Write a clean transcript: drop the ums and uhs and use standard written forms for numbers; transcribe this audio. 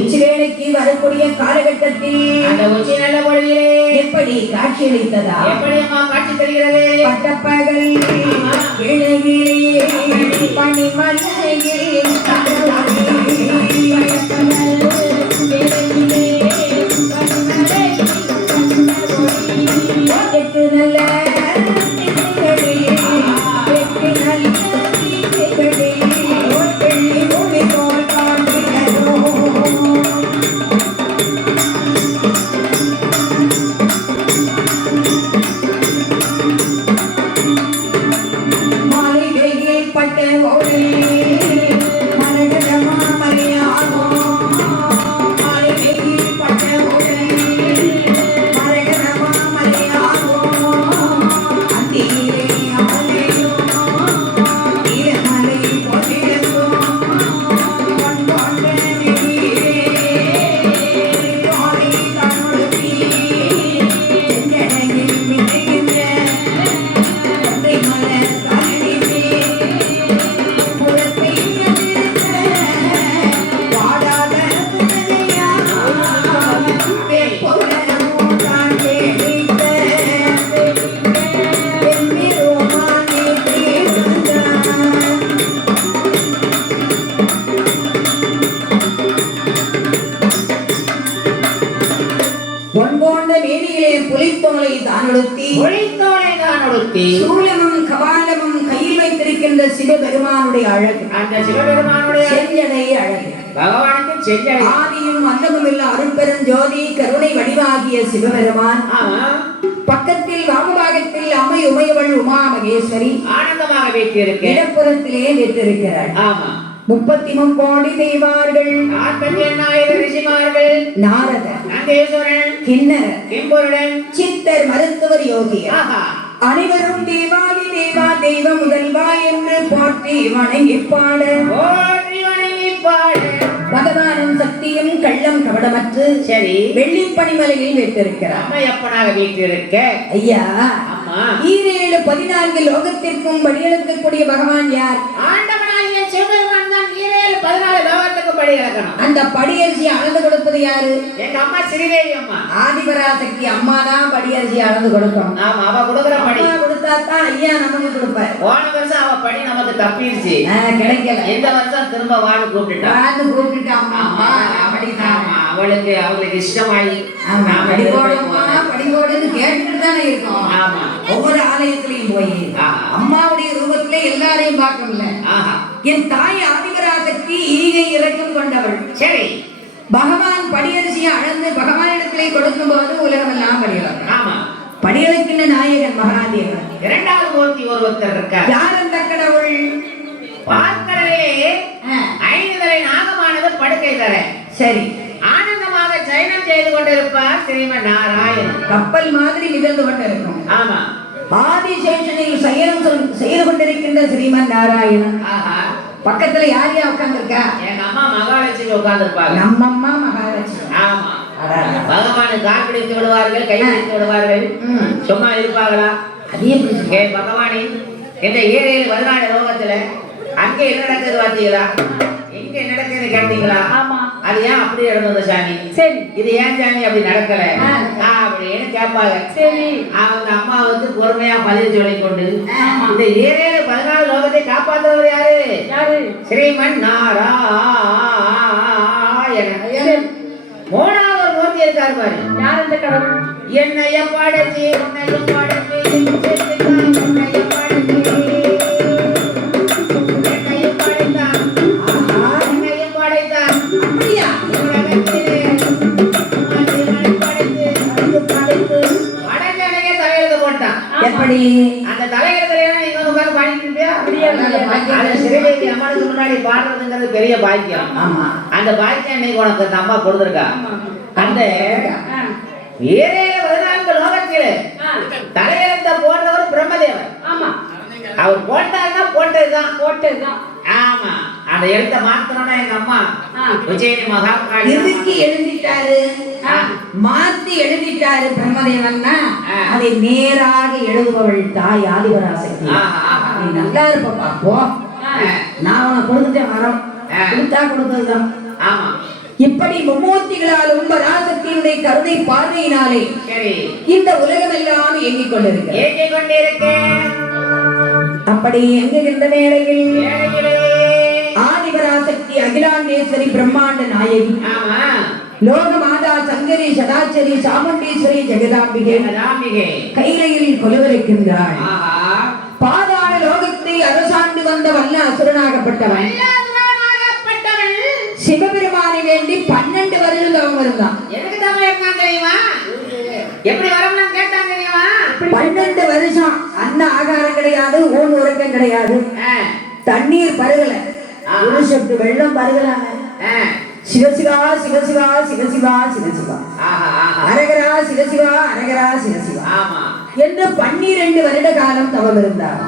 உச்சிவேளைக்கு வரக்கூடிய காலகட்டத்தில் அந்த உச்சி நல்ல பொழுதிலே எப்படி காட்சியளித்ததா? எப்படி அம்மா காட்சி தருகிறது? பட்டப்பகல் இளகிலே பனிமலையில் சூலமும் கபாலமும் கையில் வைத்திருக்கின்ற சிவபெருமானுடைய அழகு, அந்த சிவபெருமானுடைய செஞ்சடை அழகு, பகவானுக்கு செஞ்சடை ஆதியும் அந்தமும் இல்ல அருட்பெரும் ஜோதி கருணை வடிவாகிய சிவபெருமான். பக்கத்தில் வாமபாகத்தில் அம்மை உமையவள் உமா மகேஸ்வரி ஆனந்தமாக வைத்திருக்க இடப்புறத்திலே வைத்திருக்கிறாள். ஆமா, 33 கோடி தெய்வார்கள், 48,000 ரிஷிமார்கள், நாரதர், நந்தேஸ்வரன், கிண்ணர், கிம்புருடன், சித்தர், மருத்துவர், யோகியர் அனைவரும் தேவாதி தேவா தெய்வ முதல்வா என்று போற்றி வணங்கி பாட பகவானும் சக்தியும் கள்ளம் கவடமற்று சரி வெள்ளிப்பனிமலையில் வைத்திருக்கிறார். அம்மையப்பனாக வீட்டிருக்க ஐயா அம்மா 14 லோகத்திற்கும் படியெழுக்கக்கூடிய பகவான் யார்? ஆண்டவனாகிய சிவபெருமான் தான் 14 லோகத்துக்கு படி இழக்கணும். அந்த படியரிசி அளந்து கொடுப்பது யாரு? எங்க அம்மா ஸ்ரீதேவி அம்மா. ஆதிபராசக்தி அம்மா தான் படியரிசி அளந்து கொடுக்கும். ஆமா, அவ கொடுக்குற படி கொடுத்தா தான் ஐயா நமக்கு கொடுப்பார். போன வருஷம் அவ படி நமக்கு தப்பிடுச்சு, கிடைக்கல. இந்த வருஷம் திரும்ப வாடு கூப்பிட்டுட்டா அம்மா அப்படிதான். அவளுக்கு இஷ்டமாயி படி போடுன்னு கேட்டுட்டு தானே இருக்கோம். ஆமா, ஒவ்வொரு ஆலயத்திலையும் போய் அம்மாவுடைய ரூபத்திலே எல்லாரையும் பார்க்கல. என் தாய் ஆதிபராசக்தி ஈகை இறக்கம் கொண்டவள். சரி, பகவான் படியரிசியை அளந்து பகவானிடத்திலே கொடுக்கும் போது உலகம் எல்லாம் படியலாம். ஆமா, படியலுக்கின்ற நாயகன் மகாதேவன். இரண்டாவது மூர்த்தி ஒருத்தர் இருக்கார். யார் அந்த கடவுள்? பார்க்கடலே 5 தலை நாகமானது படுக்கை தர சரி ஆனந்தமாக சயனம் செய்து கொண்டிருப்பார் ஸ்ரீமன் நாராயணன். கப்பல் மாதிரி மிதந்து கொண்டிருக்கும். ஆமா, ஆதிசேஷனில் சயனம் செய்து கொண்டிருக்கின்ற ஸ்ரீமன் நாராயணன். பக்கத்துல யார் யார் உட்கார்ந்துருக்கா? எங்க அம்மா மகாலட்சுமி உட்கார்ந்துருப்பாங்க. நம்ம அம்மா மகாலட்சுமி. ஆமா, பகவானு காப்பிடித்து விடுவார்கள், கை பிடித்து விடுவார்கள். சும்மா இருப்பாங்களா? அதே பகவானே இந்த 14 லோகத்துல அங்க என்ன நடக்குது பார்த்தீங்களா? எங்க நடக்குது கேட்டீங்களா? ஆமா, அது ஏன் அப்படி நடந்தது சாமி? சரி, இது ஏன் சாமி அப்படி நடக்கல அப்படின்னு கேட்பாங்க. சரி, அவங்க அம்மா வந்து பொறுமையா பதில் சொல்லி கொண்டு இந்த 14 லோகத்தை காப்பாற்றுவர் யாரு? ஸ்ரீமன் நாராயணன். 3வது மூர்த்தி இருக்காரு பாரு. யார் அந்த கடவுள்? என்னைய பாடச்சி உன்னைய பாடச்சி எப்படி அந்த தலையத்துல நீங்க உட்கார்ந்து பாடிட்டு இருப்பியா? ஸ்ரீதேவி அம்மாவுக்கு முன்னாடி பாடுறதுங்கிறது பெரிய பாக்கியம். ஆமா, அந்த பாக்கியம் இன்னைக்கு உனக்கு அந்த அம்மா கொடுத்துருக்கா. அந்த 14 லோகத்திலே தலையெழுத்த போடுறவர் பிரம்மதேவர். ஆமா, அவர் போட்டாருன்னா போட்டதுதான். ஆமா, அந்த எழுத்த மாத்தணும்னா எங்க அம்மா உஜ்ஜயினி மகாகாளி எதுக்கு எழுதிட்டாரு? மாத்தி எழுதிட்டாரு பிரம்மதேவன்னா அதை நேராக எழுதுபவள் தாய் ஆதிபராசக்தி. நீ நல்லா இருப்ப பாப்போ, நான் உனக்கு கொடுத்துட்டேன் மரம், கொடுத்தா கொடுத்ததுதான். ஆமா. இப்படி மும்மூர்த்திகளாலும் பராசக்தியினுடைய கருணை பார்வையினாலே சரி இந்த உலகம் எல்லாம் இயங்கிக் கொண்டிருக்க அப்படி இயங்குகின்ற வேளையில் ஆதிபராசக்தி அகிலாண்டேஸ்வரி பிரம்மாண்ட நாயகி லோகமாதா சங்கரி சதாச்சரி சாமுண்டீஸ்வரி ஜெகதாம்பிகை கைலையில் கொலுவிருக்கின்றாள். பாதாள லோகத்தை அரசாண்டு வந்த வல்ல அசுரனாகப்பட்டவன் சிவபெருமானை வேண்டி 12 வருடம் தவம் இருந்தான். எனக்கு தவம் இருக்கான் தெரியுமா? எப்படி வரம்னா கேட்டாங்க தெரியுமா? 12 வருஷம் அன்ன ஆகாரம் கிடையாது, ஊன் உறக்கம் கிடையாது, தண்ணீர் பருகல, ஒரு சொட்டு வெள்ளம் பருகலாங்க. சிவசிவா சிவசிவா சிவசிவா சிவசிவா அரகரா சிவசிவா அரகரா சிவசிவா என்று 12 வருட காலம் தவம் இருந்தார்.